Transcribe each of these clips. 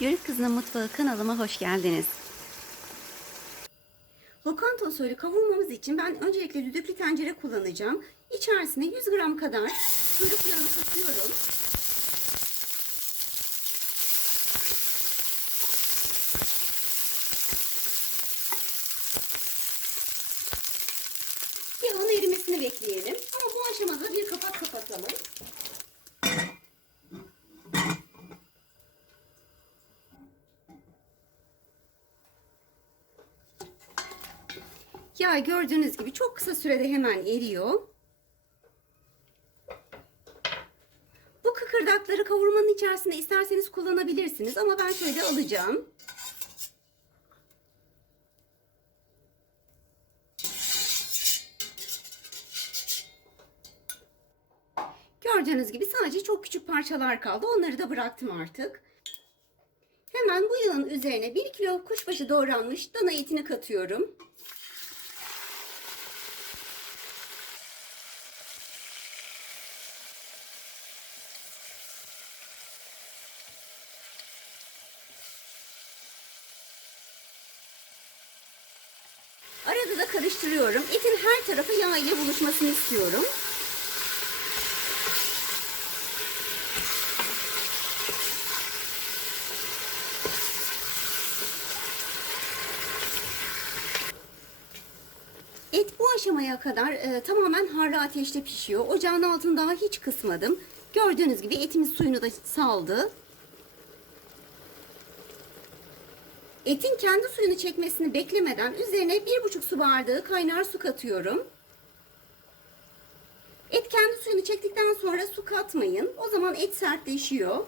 Yörük Kızının Mutfağı kanalıma hoş geldiniz. Lokanta usulü kavurmamız için ben öncelikle düdüklü tencere kullanacağım. İçerisine 100 gram kadar kuyruk yağını katıyorum. Yağın erimesini bekleyelim. Ama bu aşamada bir kapak Yağ gördüğünüz gibi çok kısa sürede hemen eriyor. Bu kıkırdakları kavurmanın içerisinde isterseniz kullanabilirsiniz ama ben şöyle alacağım. Gördüğünüz gibi sadece çok küçük parçalar kaldı. Onları da bıraktım artık. Hemen bu yağın üzerine 1 kilo kuşbaşı doğranmış dana etini katıyorum. Da karıştırıyorum. Etin her tarafı yağ ile buluşmasını istiyorum. Et bu aşamaya kadar e, tamamen harlı ateşte pişiyor. Ocağın altını daha hiç kısmadım. Gördüğünüz gibi etimiz suyunu da saldı. Etin kendi suyunu çekmesini beklemeden üzerine bir buçuk su bardağı kaynar su katıyorum. Et kendi suyunu çektikten sonra su katmayın. O zaman et sertleşiyor.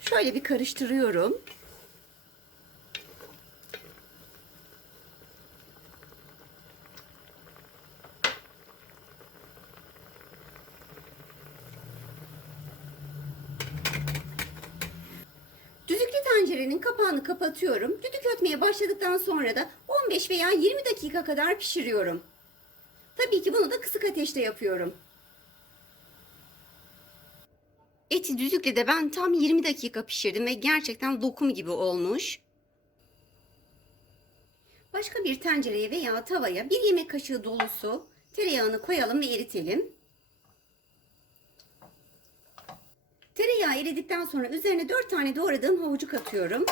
Şöyle bir karıştırıyorum. Düdüklü tencerenin kapağını kapatıyorum. Düdük ötmeye başladıktan sonra da 15 veya 20 dakika kadar pişiriyorum. Tabii ki bunu da kısık ateşte yapıyorum. Eti düdükle de ben tam 20 dakika pişirdim ve gerçekten lokum gibi olmuş. Başka bir tencereye veya tavaya bir yemek kaşığı dolusu tereyağını koyalım ve eritelim. Tereyağı eridikten sonra üzerine 4 tane doğradığım havucu katıyorum.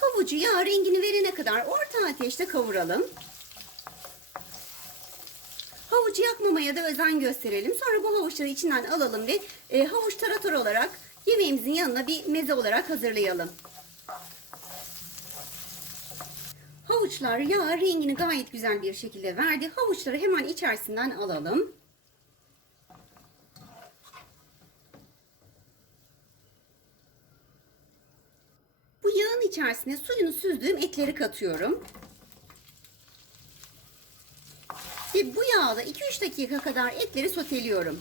Havucu yağ rengini verene kadar orta ateşte kavuralım. Havucu yakmamaya da özen gösterelim. Sonra bu havuçları içinden alalım ve e, havuç tarator olarak yemeğimizin yanına bir meze olarak hazırlayalım. Havuçlar yağ rengini gayet güzel bir şekilde verdi. Havuçları hemen içerisinden alalım. Bu yağın içerisine suyunu süzdüğüm etleri katıyorum. Ve bu yağda 2-3 dakika kadar etleri soteliyorum.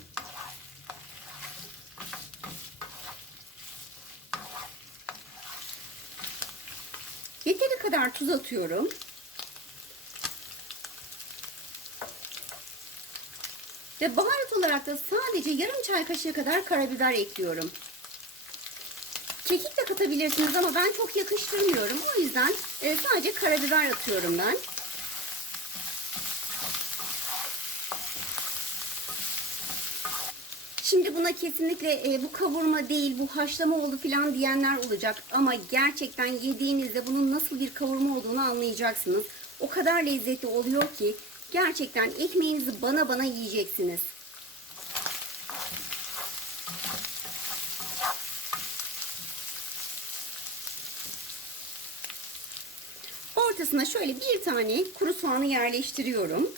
Yeteri kadar tuz atıyorum. Ve baharat olarak da sadece yarım çay kaşığı kadar karabiber ekliyorum. Kekik de katabilirsiniz ama ben çok yakıştırmıyorum. O yüzden e, sadece karabiber atıyorum ben. Şimdi buna kesinlikle e, bu kavurma değil, bu haşlama oldu falan diyenler olacak. Ama gerçekten yediğinizde bunun nasıl bir kavurma olduğunu anlayacaksınız. O kadar lezzetli oluyor ki gerçekten ekmeğinizi bana bana yiyeceksiniz. Ortasına şöyle bir tane kuru soğanı yerleştiriyorum.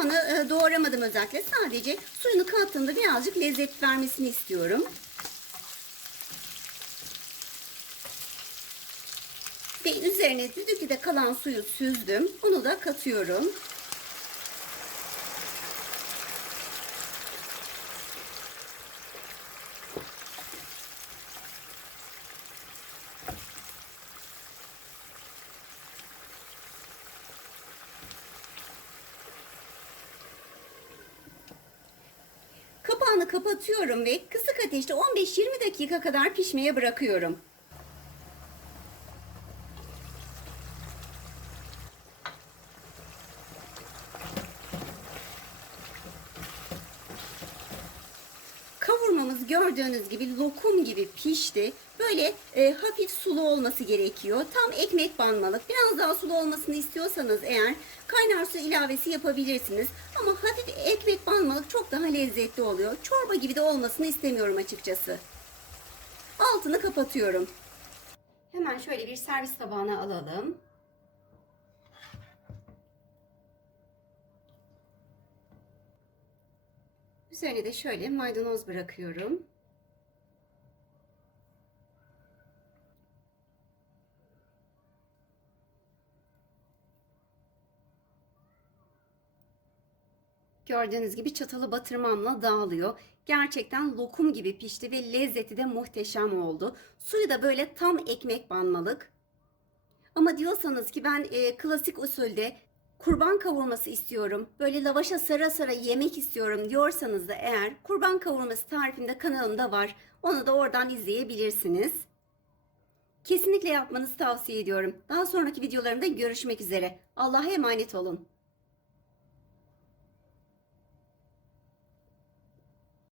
Soğanı e, doğramadım özellikle. Sadece suyunu kattığımda birazcık lezzet vermesini istiyorum. Ve üzerine düdüklüde kalan suyu süzdüm. Onu da katıyorum. Kapağını kapatıyorum ve kısık ateşte 15-20 dakika kadar pişmeye bırakıyorum. Kavurmamız gördüğünüz gibi lokum gibi pişti. Böyle e, hafif sulu olması gerekiyor. Tam ekmek banmalık. Biraz daha sulu olmasını istiyorsanız eğer kaynar su ilavesi yapabilirsiniz. Ama hafif banmalık çok daha lezzetli oluyor. Çorba gibi de olmasını istemiyorum açıkçası. Altını kapatıyorum. Hemen şöyle bir servis tabağına alalım. Üzerine de şöyle maydanoz bırakıyorum. Gördüğünüz gibi çatalı batırmamla dağılıyor. Gerçekten lokum gibi pişti ve lezzeti de muhteşem oldu. Suyu da böyle tam ekmek banmalık. Ama diyorsanız ki ben e, klasik usulde kurban kavurması istiyorum. Böyle lavaşa sara sara yemek istiyorum diyorsanız da eğer kurban kavurması tarifimde kanalımda var. Onu da oradan izleyebilirsiniz. Kesinlikle yapmanızı tavsiye ediyorum. Daha sonraki videolarımda görüşmek üzere. Allah'a emanet olun.